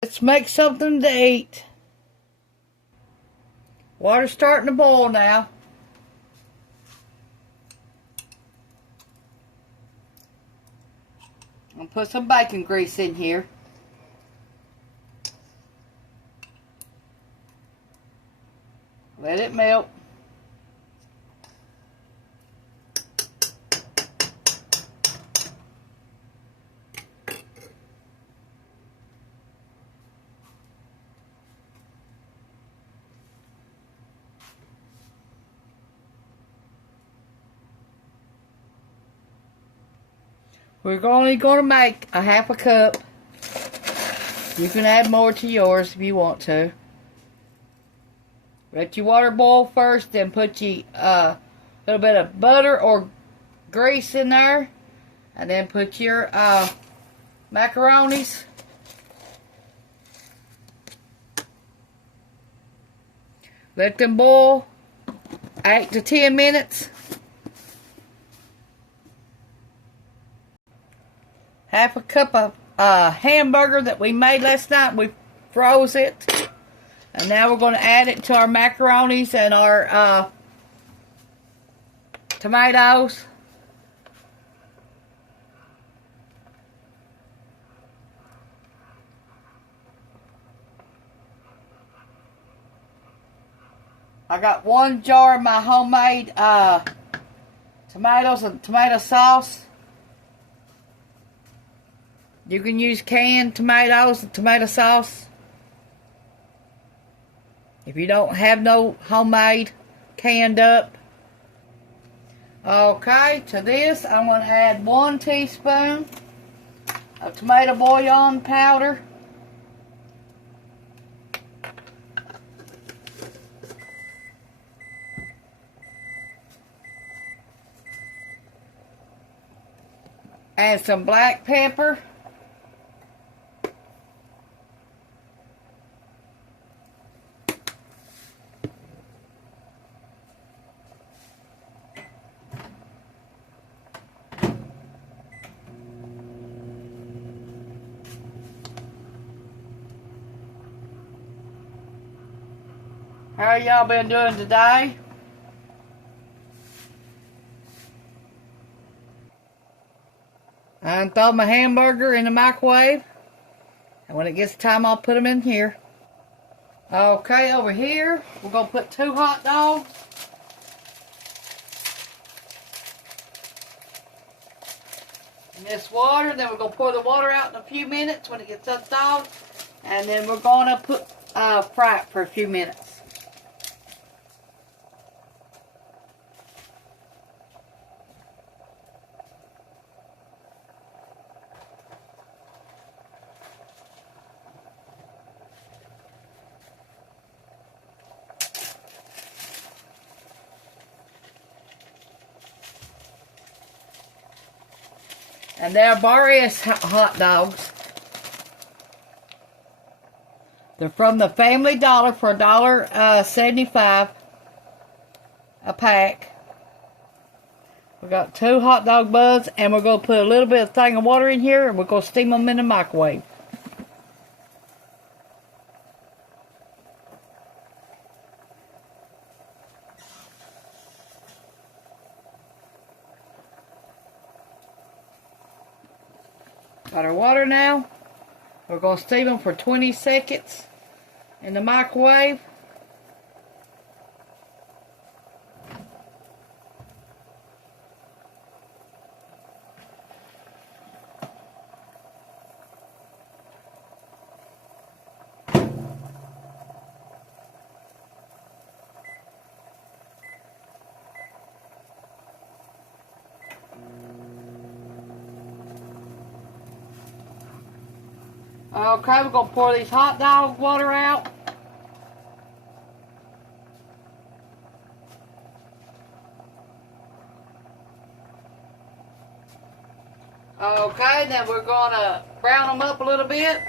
Let's make something to eat. Water's starting to boil now. I'm gonna put some bacon grease in here. Let it melt. We're only going to make a half a cup. You can add more to yours if you want to. Let your water boil first, then put your little bit of butter or grease in there, and then put your macaronis. Let them boil 8 to 10 minutes. Half a cup of hamburger that we made last night. We froze it. And now we're going to add it to our macaronis and our tomatoes. I got 1 jar of my homemade tomatoes and tomato sauce. You can use canned tomatoes and tomato sauce. If you don't have no homemade canned up. Okay, to this I'm going to add 1 teaspoon of tomato bouillon powder. Add some black pepper. How y'all been doing today? I throw my hamburger in the microwave, and when it gets time I'll put them in here. Okay, over here we're going to put 2 hot dogs. In this water, then we're going to pour the water out in a few minutes when it gets thawed, and then we're going to fry it for a few minutes. And they're Barrios hot dogs. They're from the Family Dollar for $1.75 a pack. We got 2 hot dog buns, and we're going to put a little bit of thing of water in here, and we're going to steam them in the microwave. Got our water now. We're going to steam them for 20 seconds in the microwave. Okay, we're going to pour these hot dog water out. Okay, then we're going to brown them up a little bit.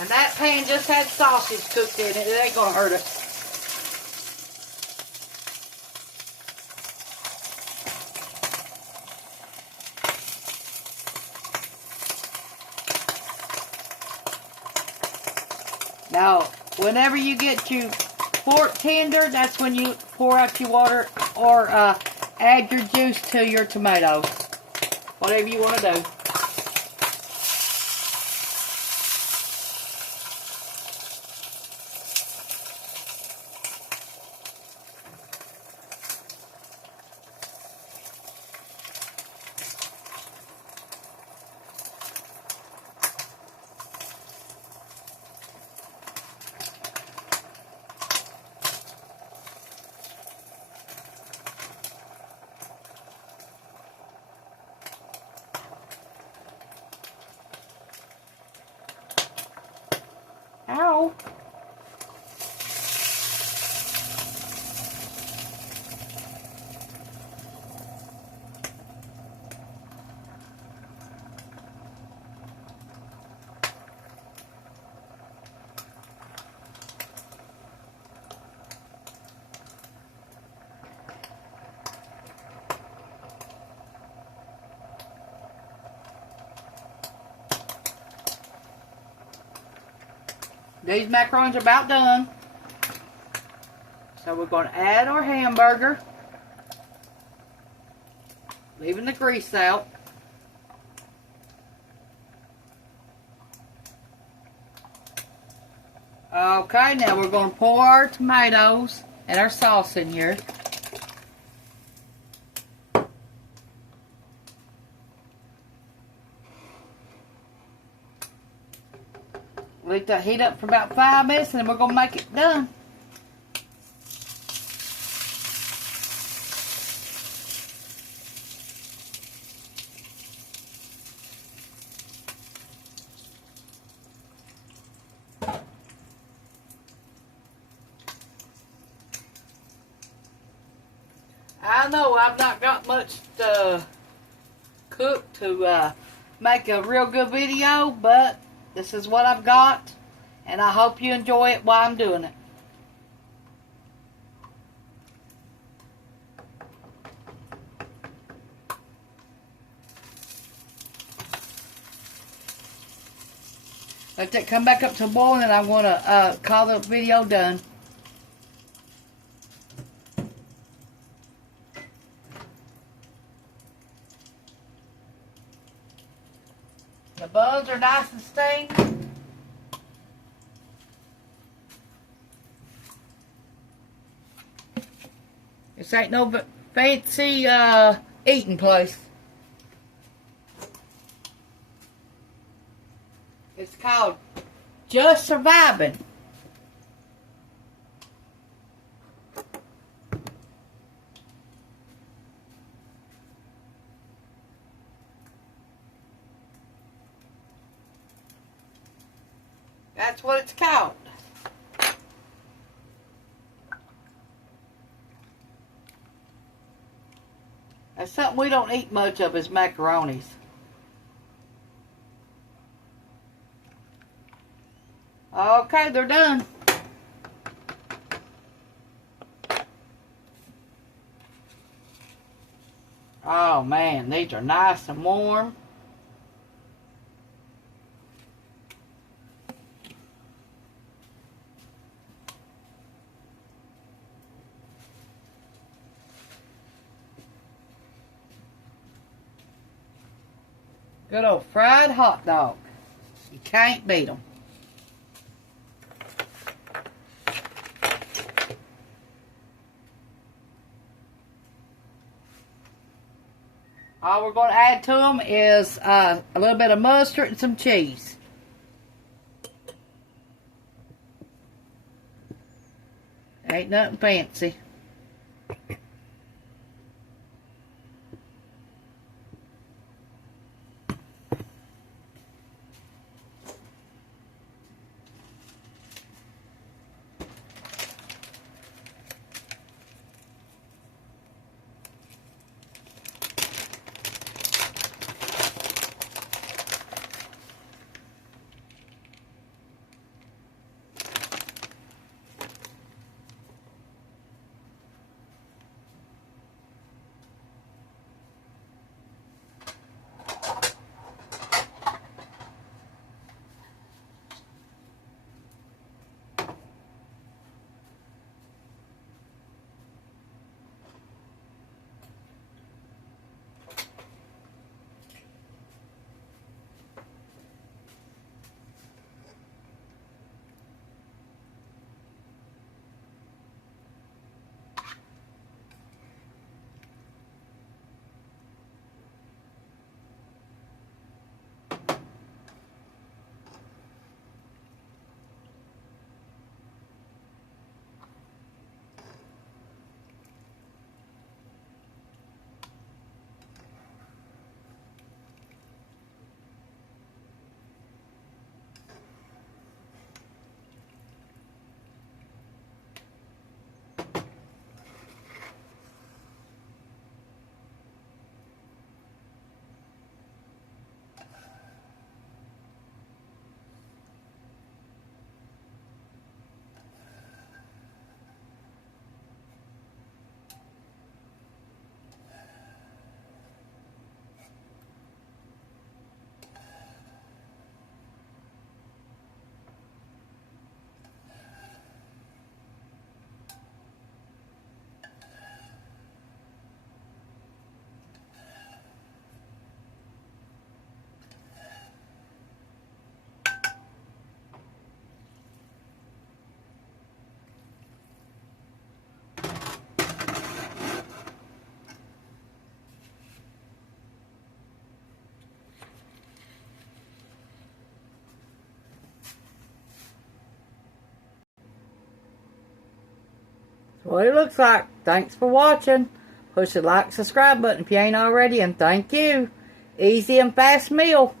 And that pan just had sausage cooked in it. It ain't gonna hurt it. Now, whenever you get your pork tender, that's when you pour out your water or add your juice to your tomatoes. Whatever you want to do. Ow. These macarons are about done. So we're going to add our hamburger. Leaving the grease out. Okay, now we're going to pour our tomatoes and our sauce in here. Let that heat up for about 5 minutes and then we're going to make it done. I know I've not got much to cook to make a real good video, but this is what I've got, and I hope you enjoy it while I'm doing it. Let that come back up to boil, and I'm going to call the video done. The buns are nice and steamed. This ain't no fancy eating place. It's called Just Surviving. That's what it's called. That's something we don't eat much of is macaronis. Okay, they're done. Oh man, these are nice and warm. Good old fried hot dog. You can't beat them. All we're going to add to them is a little bit of mustard and some cheese. Ain't nothing fancy. That's what it looks like. Thanks for watching. Push the like, subscribe button if you ain't already, and thank you. Easy and fast meal.